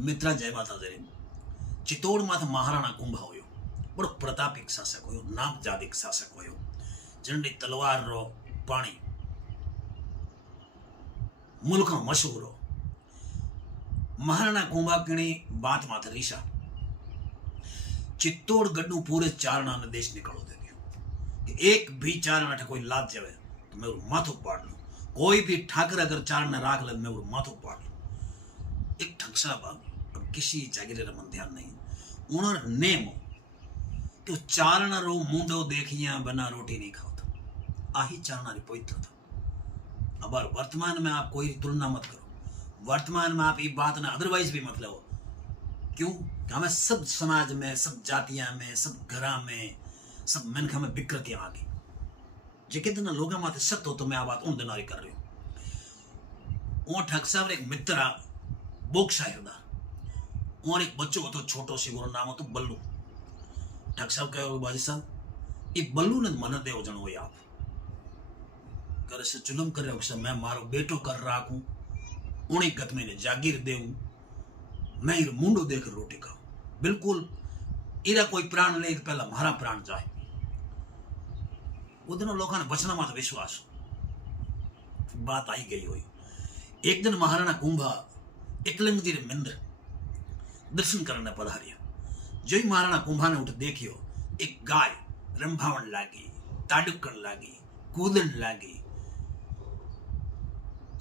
मित्रा जय माता दी। चित्तौड़ माथ महाराणा कुंभा हुयो, बड़ो प्रतापिक शासक हुयो, नामजादिक शासक हुयो, जंडी तलवार रो पाणी मुल्क मशहूर हो। महाराणा कुंभा किणी बात माथ रीशा चित्तौड़गढ़ नु पूरे चारणा ने देश निकलो दे दियो कि एक भी चारण अठे कोई लाद जावे तो मैं वो माथो पाड़ लूं। कोई भी ठाकर अगर चारण ने राख ले मैं वो माथो पाड़ लूं। एक ठगसा बाब अब किसी जागीरे रमन ध्यान नहीं उनर नेम कि चारण रो मुंडो देखिया बना रोटी नहीं खाओ। आही चारणा री पवित्रता। अब वर्तमान में आप कोई तुलना मत करो, वर्तमान में आप ये बात ना अदरवाइज भी मत लो। क्यों? हमें सब समाज में, सब जातियां में, सब घरा में, सब मनखा में विकृतियां आ गई। जे कितना लोग माथे सत हो तो मैं आ बात उन दिनारी कर रही हूं। वो ठग साहब एक मित्र बोक शाहिरदार और एक बच्चों को तो छोटो सी वो नाम हो तो बल्लू। ठग साहब कहो बाजी साहब ये बल्लू ने मन दे जनो आप करे से जुलम कर रहे हो। मैं मारो बेटो कर रहा हूं उन्हीं गत में जागीर देऊं, मैं ये मुंडो देख रोटी खाऊं। बिल्कुल इरा कोई प्राण ले पहला मारा प्राण जाए। वो दिनों लोगों ने बचना मत विश्वास बात आई गई हुई। एक दिन महाराणा कुंभा एकलिंग जी मंदिर दर्शन करने पधारिया। जो ही महाराणा कुंभा ने उठ देखियो एक गाय रंभावन लागी, ताडुकण लागी, कूदन लागी,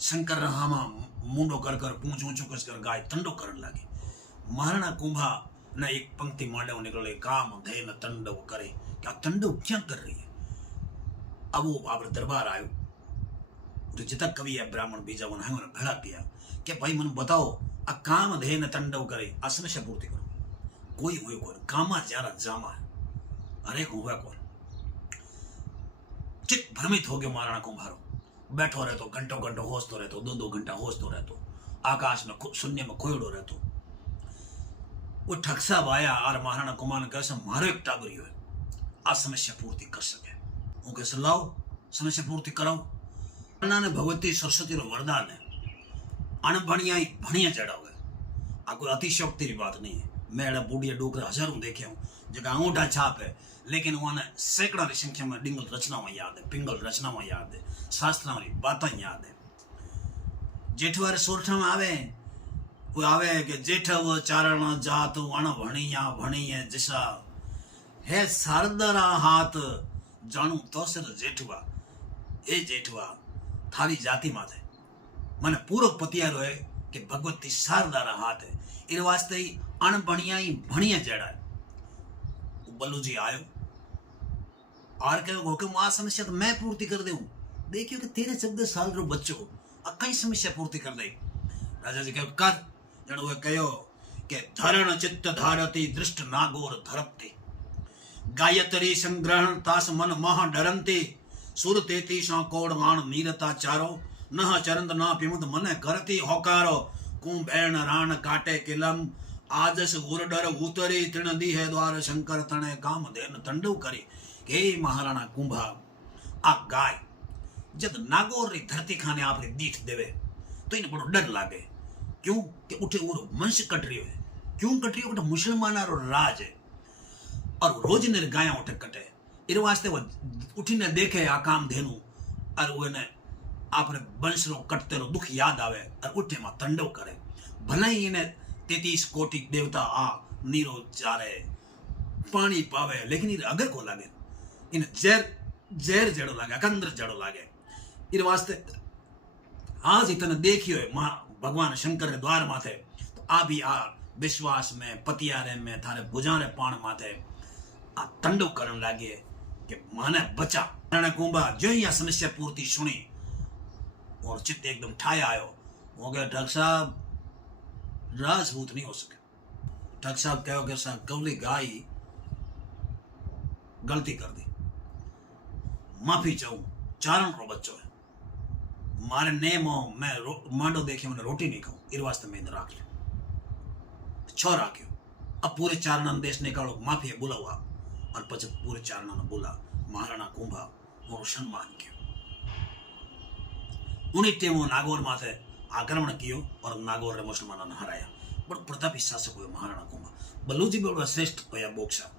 शंकर रहामा मुंडो कर कर पूंछ ऊंचो कर गाय तंडो करने लगी। महाराणा कुंभा ने एक पंक्ति मांडव निकले काम धे न तंडव करे। क्या तंडव क्या कर रही है? अब वो आप दरबार आयो तो जितना कवि है ब्राह्मण बीजा वन है उन्हें भेड़ा किया कि भाई मन बताओ आ काम धे न तंडव करे आ समस्या पूर्ति करो। कोई हुए कौन कामा ज्यादा जामा है अरे हुआ कौन। चित भ्रमित हो गया महाराणा कुंभारो। बैठो रहतो घंटों घंटों होसतो रहतो, दो दो घंटा होसतो रहतो, आकाश में शून्य में खोयड़ो रहतो। वो ठगसा आया और महाराणा कुमार ने कहा मारो एक टाबरियो है आ समस्या पूर्ति कर सके। वो कैसे लाओ समस्या पूर्ति कराओ। ने भगवती सरस्वती रो वरदान है अणभणिया भणिया चढ़ावे। आ कोई अतिशयोक्ति की बात नहीं है। मैं एड़ा बूढ़िया डोकरा हजारों देखे हूँ जगह अंगूठा छाप है लेकिन उन्हें सैकड़ा की संख्या में डिंगल रचनावां याद है, पिंगल रचनावां याद है, शास्त्रों की बातें याद है। जेठवारे सोरठा में आवे वो आवे कि जेठव चारण जात अण भणिया भणिये जिसा है सारदरा हाथ जाणू तो सिर जेठवा। ए जेठवा थारी जाति माथे मन पूरो पतियारो है कि भगवती शारदारा हाथ है। इन वास्ते ही अण भणिया ही भणिया जड़ा है। बल्लू जी आयो और कहो कि मां समस्या तो मैं पूर्ति कर दूं। देखियो कि 13-14 साल रो बच्चो कई समस्या पूर्ति कर दे। राजा जी कहो कर जण वो कहो कि धरण चित्त धारती दृष्ट नागोर धरती गायत्री संग्रहण तास मन महा डरंती सुर तेती सौ कोड़ वाण नीरता चारो नह चरंद ना पिमुद मन करती होकारो कुंभैण राण काटे किलम आजस उरडर उतरी तृण दी है द्वार शंकर तणे काम देन तंडव करी। हे महाराणा कुंभा आ गाय जब नागौर री धरती खाने आपने दीठ देवे तो इन्हें बड़ो डर लागे। क्यों कि उठे वो वंश कट रही है। क्यों कट रही है? मुसलमान रो राज है और रोज ने गाया उठे कटे। इन वास्ते वो उठी ने देखे आ काम धेनु और वो ने आपने वंश रो कटते रो दुख याद आवे और उठे में तंडव करे। भले ही इन्हें 33 कोटि देवता आ नीरो चारे पानी पावे लेकिन इन अगर को लागे इन जहर जड़ो लागे अकंदर जड़ो लागे। इन वास्ते आज इतने देखियो भगवान शंकर के द्वार माथे तो आ भी आ विश्वास में पतियारे में थारे बुझारे पाण माथे आ तंडव करन लागे कि माने बचा। महाराणा कुंभा जो ही आ समस्या पूर्ति सुनी और चित्त एकदम ठाया आयो। हो गया ठग साहब राजपूत नहीं हो सके। ठग साहब कहो कि साहब कवली गाय गलती कर दी, माफी चाहूं, चारण रो बच्चो है मारे नेम हो मैं मांडो देखे मैंने रोटी नहीं खाऊं इस वास्ते मैं इधर राख लियो छो राख्यो। अब पूरे चारण देश निकालो माफी बुलाओ आप और पछत पूरे चारण ने बोला महाराणा कुंभा और सम्मान किया। उन्हीं टेमो नागौर माथे आक्रमण कियो और नागौर रे मुसलमानों ने हराया। बड़ा प्रतापी शासक हुए महाराणा कुंभा। बल्लू जी बड़ा श्रेष्ठ हुआ बॉक्सर।